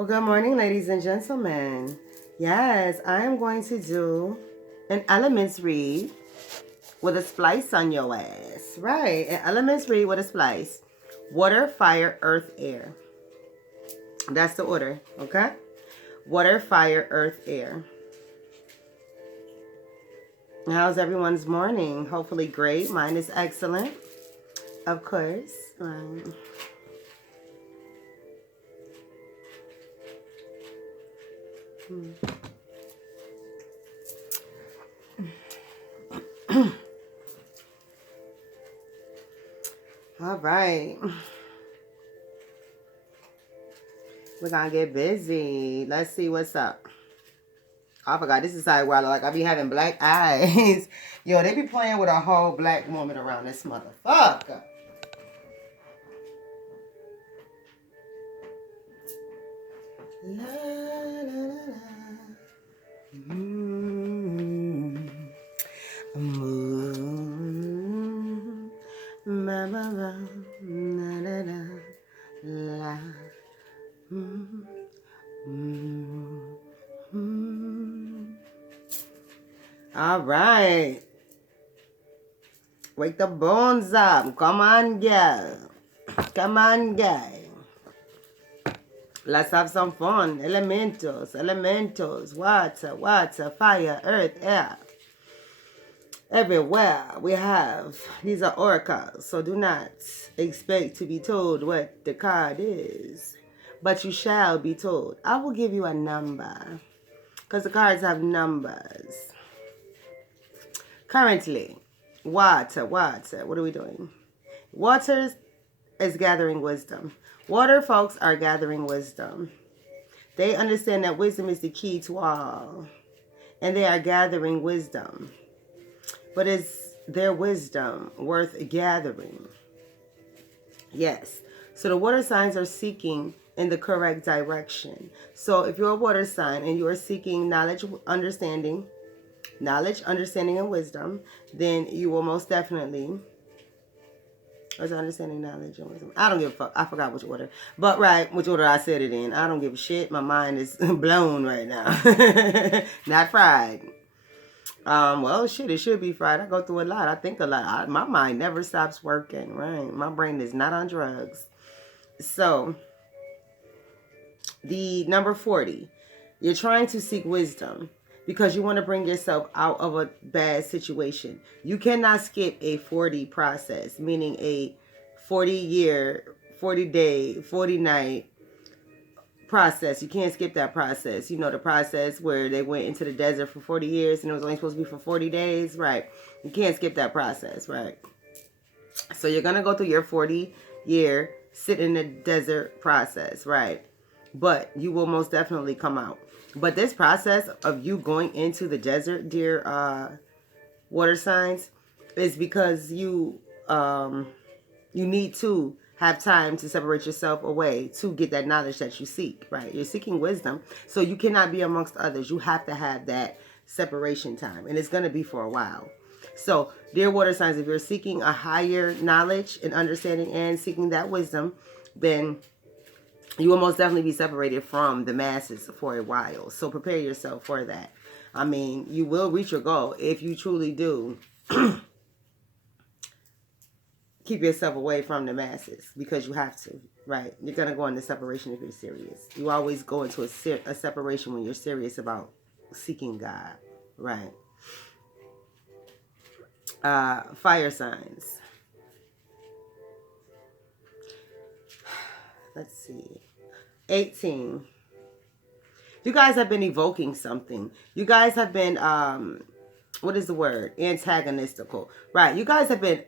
Well, good morning, ladies and gentlemen. Yes, I am going to do an elements read with a splice on your ass. Right, an elements read with a splice. Water, fire, earth, air. That's the order, okay? Water, fire, earth, air. How's everyone's morning? Hopefully great. Mine is excellent. Of course. Right. All right. We're gonna get busy. Let's see what's up. I forgot this is how I be having black eyes. Yo, they be playing with a whole black woman around this motherfucker. La, la, la, la. Ma, ma, ma, la, la, la, la. All right. Wake the bones up. Come on, girl. Come on, guy. Let's have some fun. Elementals. Water, fire, earth, air. Everywhere we have. These are oracles. So do not expect to be told what the card is. But you shall be told. I will give you a number. Because the cards have numbers. Currently, water. What are we doing? Water is gathering wisdom. Water folks are gathering wisdom. They understand that wisdom is the key to all. And they are gathering wisdom. But is their wisdom worth gathering? Yes. So the water signs are seeking in the correct direction. So if you're a water sign and you are seeking knowledge, understanding, and wisdom, then you will most definitely... What's understanding, knowledge, and wisdom? I don't give a fuck. I forgot which order. But right, which order I said it in. I don't give a shit. My mind is blown right now. Not fried. Well, shit, it should be fried. I go through a lot. I think a lot. My mind never stops working, right? My brain is not on drugs. So, the number 40. You're trying to seek wisdom because you want to bring yourself out of a bad situation. You cannot skip a 40 process, meaning a 40-year, 40-day, 40-night process. You can't skip that process. You know, the process where they went into the desert for 40 years and it was only supposed to be for 40 days, right? You can't skip that process, right? So you're going to go through your 40-year sit in the desert process, right? But you will most definitely come out. But this process of you going into the desert, dear water signs, is because you need to have time to separate yourself away to get that knowledge that you seek, right? You're seeking wisdom, so you cannot be amongst others. You have to have that separation time, and it's going to be for a while. So, dear water signs, if you're seeking a higher knowledge and understanding and seeking that wisdom, then you will most definitely be separated from the masses for a while. So prepare yourself for that. I mean, you will reach your goal if you truly do keep yourself away from the masses, because you have to, right? You're going to go into separation if you're serious. You always go into a separation when you're serious about seeking God, right? Fire signs. Let's see. 18. You guys have been evoking something. You guys have been, what is the word? Antagonistical. Right. You guys have been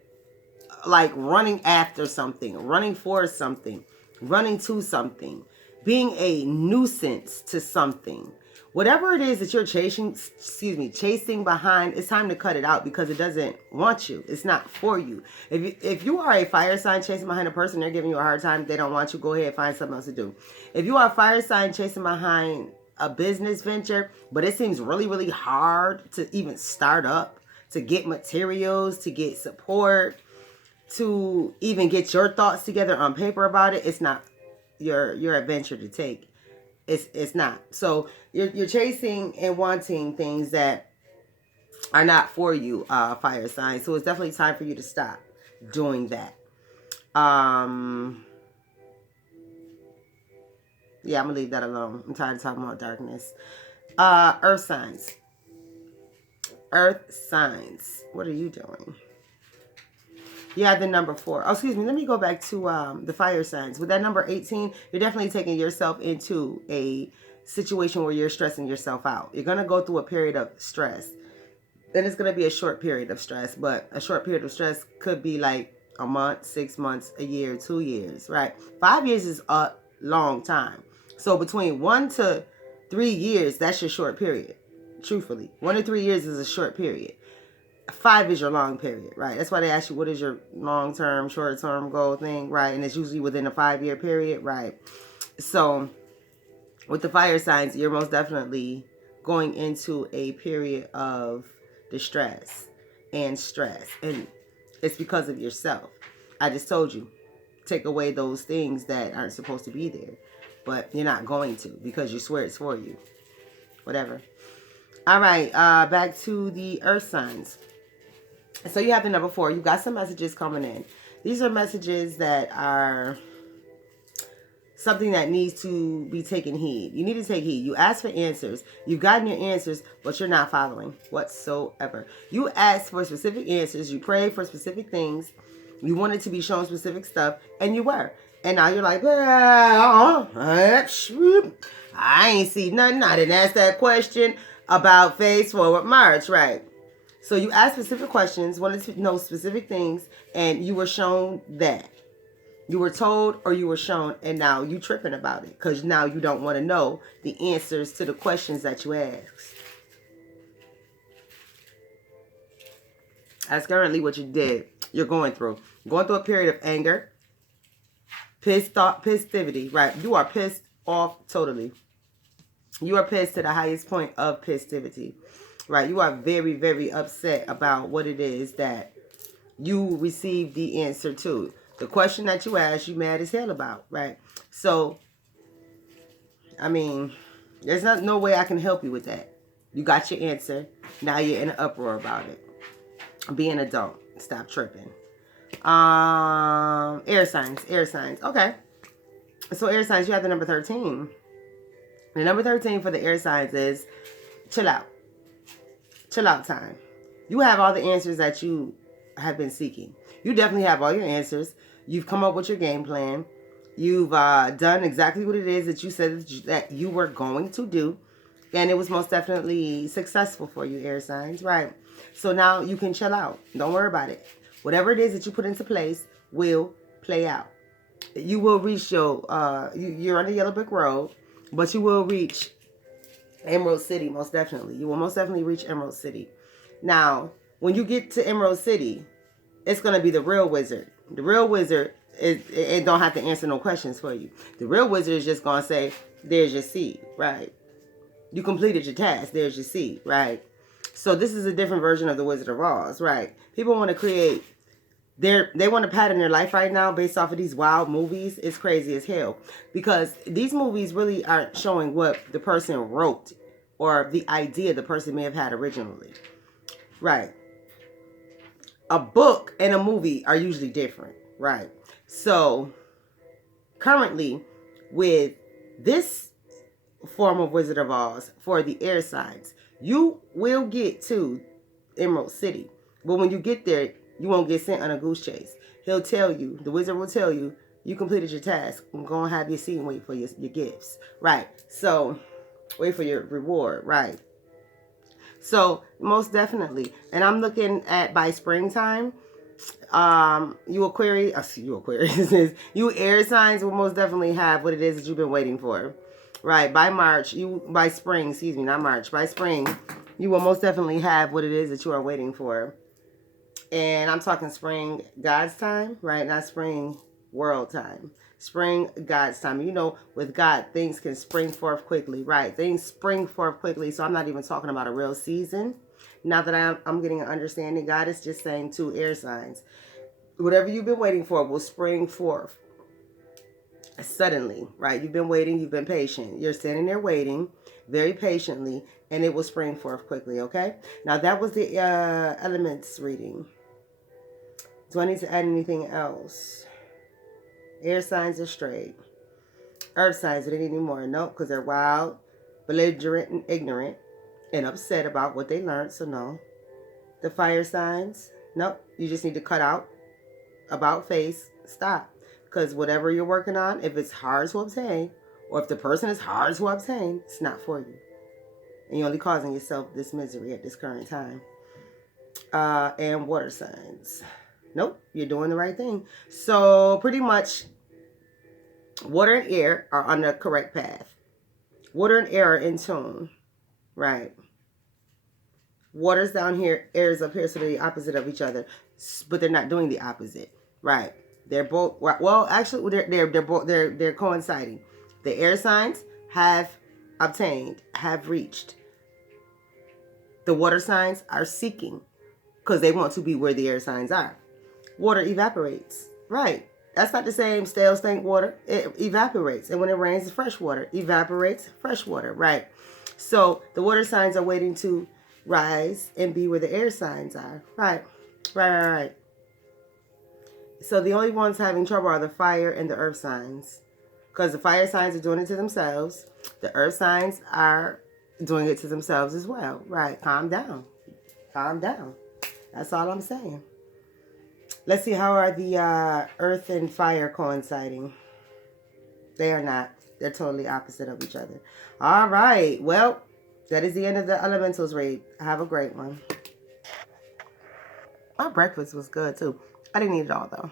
like running after something, running for something, running to something, being a nuisance to something. Whatever it is that you're chasing behind, it's time to cut it out because it doesn't want you. It's not for you. If you are a fire sign chasing behind a person, they're giving you a hard time, they don't want you, go ahead, find something else to do. If you are a fire sign chasing behind a business venture, but it seems really, really hard to even start up, to get materials, to get support, to even get your thoughts together on paper about it, it's not your adventure to take. It's not. So you're chasing and wanting things that are not for you, fire signs. So it's definitely time for you to stop doing that. Yeah, I'm gonna leave that alone. I'm tired of talking about darkness. Earth signs. Earth signs. What are you doing? You had the number 4. Oh, excuse me. Let me go back to the fire signs. With that number 18, you're definitely taking yourself into a situation where you're stressing yourself out. You're going to go through a period of stress. Then it's going to be a short period of stress, but a short period of stress could be like a month, 6 months, a year, 2 years, right? 5 years is a long time. So between 1 to 3 years, that's your short period. Truthfully, 1 to 3 years is a short period. 5 is your long period, right? That's why they ask you, what is your long-term, short-term goal thing, right? And it's usually within a 5-year period, right? So with the fire signs, you're most definitely going into a period of distress and stress. And it's because of yourself. I just told you, take away those things that aren't supposed to be there. But you're not going to, because you swear it's for you. Whatever. All right, back to the earth signs. So you have the number 4. You got some messages coming in. These are messages that are something that needs to be taken heed. You need to take heed. You ask for answers. You've gotten your answers, but you're not following whatsoever. You asked for specific answers. You prayed for specific things. You wanted to be shown specific stuff, and you were. And now you're like, I ain't see nothing. I didn't ask that question about phase forward March, right? So you asked specific questions, wanted to know specific things, and you were shown that. You were told or you were shown, and now you tripping about it because now you don't want to know the answers to the questions that you asked. That's currently what you did. You're going through. Going through a period of anger, pissivity, right? You are pissed off totally. You are pissed to the highest point of pissivity. Right, you are very, very upset about what it is that you received the answer to. The question that you asked, you mad as hell about, right? So, I mean, there's no way I can help you with that. You got your answer. Now you're in an uproar about it. Be an adult. Stop tripping. Air signs. Okay. So air signs, you have the number 13. The number 13 for the air signs is chill out. Chill out time. You have all the answers that you have been seeking. You definitely have all your answers. You've come up with your game plan. You've done exactly what it is that you said that you were going to do. And it was most definitely successful for you, air signs, right? So now you can chill out. Don't worry about it. Whatever it is that you put into place will play out. You will reach your, you're on the yellow brick road, but you will reach Emerald City, most definitely. You will most definitely reach Emerald City. Now, when you get to Emerald City, it's going to be the real wizard. The real wizard, it don't have to answer no questions for you. The real wizard is just going to say, there's your seed, right? You completed your task. There's your seed, right? So this is a different version of the Wizard of Oz, right? People want to create, they want to pattern their life right now based off of these wild movies. It's crazy as hell. Because these movies really aren't showing what the person wrote or the idea the person may have had originally. Right. A book and a movie are usually different, right? So currently with this form of Wizard of Oz for the air signs, you will get to Emerald City. But when you get there, you won't get sent on a goose chase. He'll tell you, the wizard will tell you, you completed your task. I'm going to have your seat and wait for your gifts. Right. So wait for your reward. Right. So most definitely. And I'm looking at by springtime, you Aquarius, you air signs will most definitely have what it is that you've been waiting for. Right. By spring, by spring, you will most definitely have what it is that you are waiting for. And I'm talking spring God's time, right? Not spring world time. Spring God's time. You know, with God, things can spring forth quickly, right? Things spring forth quickly. So I'm not even talking about a real season. Now that I'm getting an understanding, God is just saying to air signs, whatever you've been waiting for will spring forth. suddenly, right? You've been waiting, you've been patient. You're standing there waiting very patiently, and it will spring forth quickly, okay? Now, that was the elements reading. Do I need to add anything else? Air signs are straight. Earth signs, do they need any more? Nope, because they're wild, belligerent, and ignorant, and upset about what they learned, so no. The fire signs, nope, you just need to cut out, about face, stop. Because whatever you're working on, if it's hard to obtain, or if the person is hard to obtain, it's not for you. And you're only causing yourself this misery at this current time. And water signs. Nope, you're doing the right thing. So pretty much, water and air are on the correct path. Water and air are in tune. Right. Water's down here, air's up here, so they're the opposite of each other. But they're not doing the opposite. Right. They're both, well, actually, they're coinciding. The air signs have obtained, have reached. The water signs are seeking because they want to be where the air signs are. Water evaporates. Right. That's not the same stale stank water. It evaporates. And when it rains, it's fresh water. Evaporates, fresh water. Right. So the water signs are waiting to rise and be where the air signs are. Right. Right. So the only ones having trouble are the fire and the earth signs. Because the fire signs are doing it to themselves. The earth signs are doing it to themselves as well. Right. Calm down. Calm down. That's all I'm saying. Let's see, how are the earth and fire coinciding? They are not. They're totally opposite of each other. All right. Well, that is the end of the elementals read. Have a great one. My breakfast was good too. I didn't eat it all though.